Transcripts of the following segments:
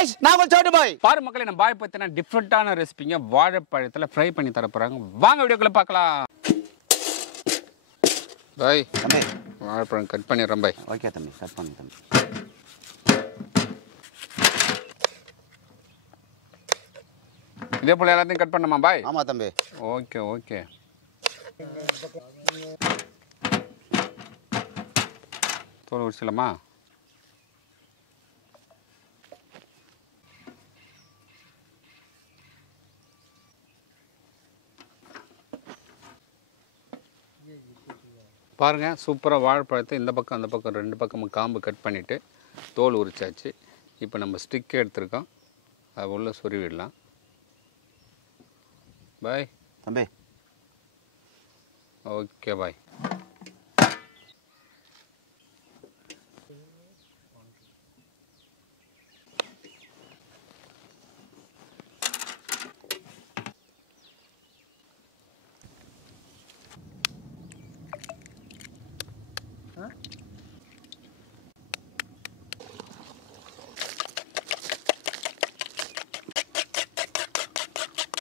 Guys நான் உங்க சோட்டு பாய். பாரு மக்களே, நம்ம பாய் பத்தின டிஃபரெண்டான ரெசிபிங்க வாழைப்பழத்துல ஃப்ரை பண்ணி தர போறாங்க. வாங்க வீடியோக்குள்ள பார்க்கலாம். பாய் தம்பி வாழைப்பழம் கட் பண்ணிடுறேன் பாய். ஓகே தம்பி, கட் பண்ணு தம்பி. இதே போல எல்லாத்தையும் கட் பண்ணமா பாய்? ஆமா தம்பி. Okay okay. தோல் உரிச்சலாமா? பாருங்கள், சூப்பராக வாழைப்பழத்தை இந்த பக்கம் அந்த பக்கம் ரெண்டு பக்கமும் காம்பு கட் பண்ணிவிட்டு தோல் உரிச்சாச்சு. இப்போ நம்ம ஸ்டிக் எடுத்துருக்கோம், அது உள்ள சொருவிடலாம். பாய் தம்பி. Okay bye.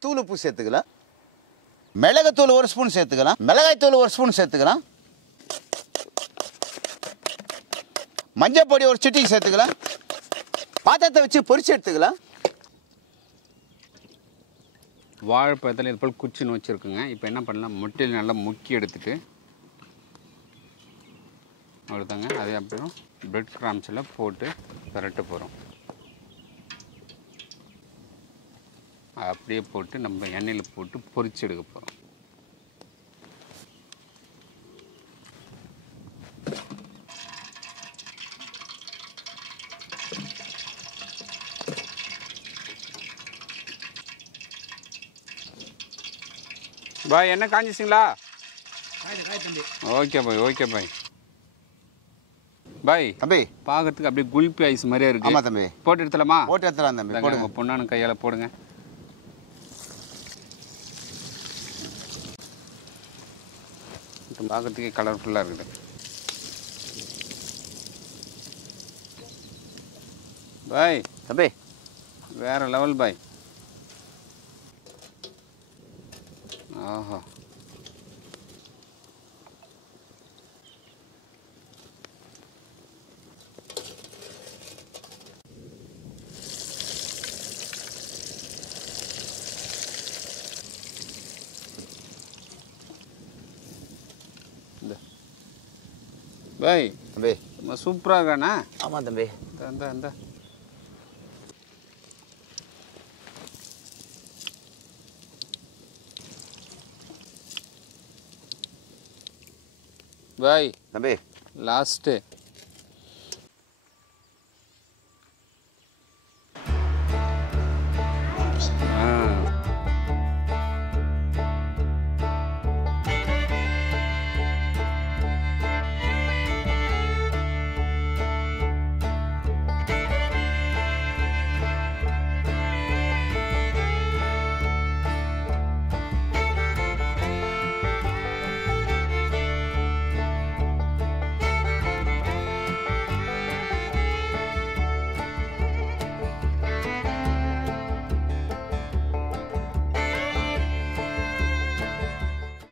தூள் உப்பு சேர்த்துக்கலாம். மிளகாய்த்தூள் 1 ஸ்பூன் சேர்த்துக்கலாம். மிளகாய்த்தூள் 1 ஸ்பூன் சேர்த்துக்கலாம். மஞ்சள் பொடி 1 சிட்டிகை சேர்த்துக்கலாம். பாத்திரத்தை வச்சு பொரிச்சு எடுத்துக்கலாம். வாழைப்பழத்தில் இது போல் குச்சின்னு வச்சுருக்குங்க. இப்போ என்ன பண்ணலாம், முட்டையில் நல்லா முக்கி எடுத்துட்டு அவ்வளோதாங்க. அதே அப்புறம் பிரெட் கிராம்ஸில் போட்டு பரட்ட போகிறோம். அப்படியே போட்டு நம்ம எண்ணெயில் போட்டு பொரிச்சு எடுக்க போகிறோம். பாய் என்ன காஞ்சிச்சிங்களா? Okay bye, okay bye. பாய் தம்பி பார்க்கறதுக்கு அப்படியே குல்பி ஐஸ் மாதிரியே இருக்கு. ஆமா தம்பி. போட்டு எடுத்துலாமா? போட்டு எடுத்துலாம் தம்பி. போடுங்க, பொண்ணான கையால போடுங்க. பார்க்கறதுக்கே கலர்ஃபுல்லாக இருக்குது. பாய் தம்பி வேற லெவல் பாய். ஆஹா, பாய் தம்பி சூப்பராக இருக்காண்ணா. ஆமா தம்பி. அந்த அந்த பாய் தம்பி லாஸ்ட்டு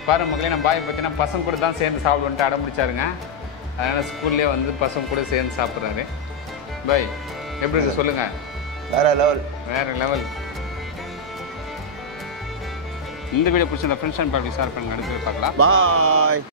பாருங்க மக்களே, நம்ம பாய் பார்த்தீங்கன்னா பசங்க கூட தான் சேர்ந்து சாப்பிடுன்ட்டு அடம் முடிச்சாருங்க. அதனால் ஸ்கூல்லேயே வந்து பசங்க கூட சேர்ந்து சாப்பிட்றாரு. பாய் எப்படி இருக்கு சொல்லுங்கள்? வேற லெவல், வேறு லெவல். இந்த வீடியோ பிடிச்சிருந்தா ஃப்ரெண்ட்ஸ் அண்ட் ஃபேமிலி ஷேர் பண்ணுங்க. அடுத்து பார்க்கலாம். பாய்.